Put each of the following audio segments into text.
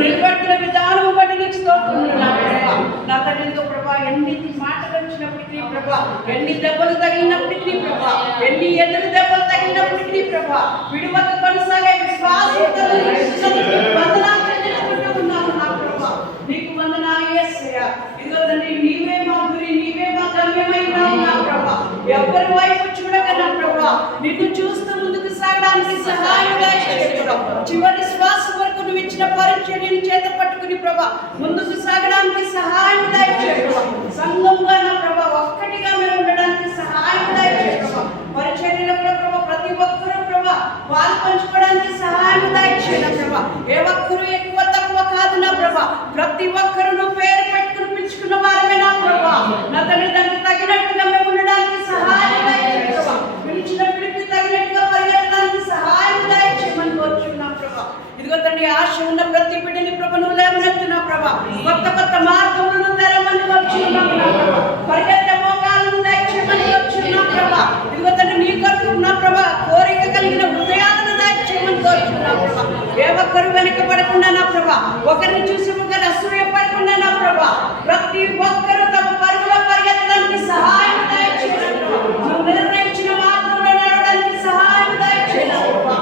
నిలబెట్టిన విధానం బట్టి నీకు స్తోత్రములు నా ప్రభా. నా తండ్రి ప్రభా, ఎన్ని మాటలు వచ్చినప్పటికీ ప్రభా, ఎన్ని దెబ్బలు తగిలినప్పటికీ ప్రభా, ఎన్ని ఎదురు దెబ్బలు తగిలినప్పటికీ ప్రభా, విడువక కొనసాగే విశ్వాసంతో వందనాలు చెల్లించుకుంటూ ఉన్నాను నా ప్రభా. నీకు వందనాలు యేసయ్యా. ఇదిగో తండ్రి, నీవే మా గురి, నీవే మా గమ్యమైనావు నా ప్రభా. ఎవరి వైపు చూడక నా ప్రభా, నిన్ను చూస్తూ ముందుకు సాగడానికి సహాయం దయచేయడం. చివరి శ్వాస వరకు నువ్వు ఇచ్చిన పరిచర్యను చేత పట్టుకుని ప్రభా ముందుకు సాగడానికి సహాయం దయచేయడం. సంఘంగా నా ప్రభా ఒక్కటిగా మేము ఉండడానికి సహాయం దయచేయడం. పరిచర్యలో కూడా ప్రభా ప్రతి ఒక్కరూ ప్రభా వాళ్ళు పంచుకోవడానికి సహాయం దయచేయడం ప్రభా. ఏ ఒక్కరు ఎక్కువ తక్కువ కాదు నా ప్రభా. ప్రతి ఒక్కరు నువ్వు పేరు పెట్టుకుని పిలుచుకున్న వారమే నా ప్రభా. నా తండ్రి దానికి తగినట్టుగా మేము ఉండడానికి సహాయం దయచేయడం. పిలిచిన పిలిపి తగినట్టుగా పరిగెత్తడానికి సహాయం దయచేయమని కోరుచున్నాం ప్రభా. ఇదిగో తండ్రి, ఆశ ఉన్న ప్రతి బిడ్డని ప్రభా నువ్వు లేవనెత్తున్నా ప్రభా. కొత్త కొత్త మార్గములను తెరమని వచ్చున్నాం ప్రభా. పరిగెత్తే మోకాలను దయచేయమని వచ్చున్నాం ప్రభా. ఇదిగో తండ్రి, నీ కొరకు నా ప్రభా కోరిక కలిగిన హృదయాలను దయచేయమని కోరుచున్నాం ప్రభా. ఏ ఒక్కరు వెనకబడకుండా నా ప్రభా, ఒకరిని చూసి ఒకరు అసూయ పడకుండా నా ప్రభా, ప్రతి ఒక్కరు తమ పరుగులో పరిగెత్తడానికి సహాయం దయచేయడం ప్రభా. నువ్వు నిర్ణయించిన మార్గంలో నడవడానికి సహాయం దయచేయడం ప్రభా.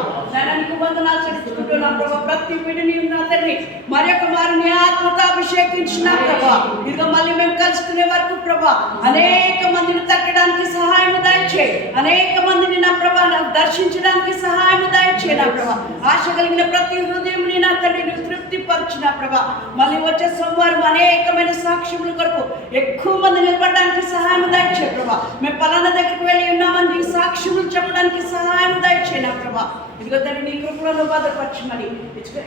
నీకు వందనాలు చెల్లించుకుంటున్నా ప్రభా. ప్రతి బిడ్డని నా తండ్రి మరొక వారిని ఆత్మతో అభిషేకించిన ప్రభా. ఇదిగో మళ్ళీ మేము కలుసుకునే వరకు ప్రభా అనేక మందిని తగ్గడానికి సహాయం దయచేయి. అనేక మందిని నా ప్రభా దర్శించడానికి సహాయం దయచేయి నా ప్రభా. ఆశ కలిగిన ప్రతి హృదయం నా తండ్రి నువ్వు తృప్తిపరిచిన ప్రభా. మళ్ళీ వచ్చే సోమవారం అనేకమైన సాక్ష్యముల కొరకు ఎక్కువ మంది నిలబడడానికి సహాయం దయచేయి ప్రభా. మేము పలానా దగ్గరికి వెళ్ళి ఉన్నామని సాక్ష్యములు చెప్పడానికి సహాయం దయచేయి నా ప్రభా. ఇదిగో తండ్రి, నీ కృపలో భద్రపరచమని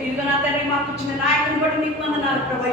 ఇదిగో నా తండ్రి మాకు ఇచ్చిన నాయకుని బట్టి నీకు వందనాలు ప్రభా.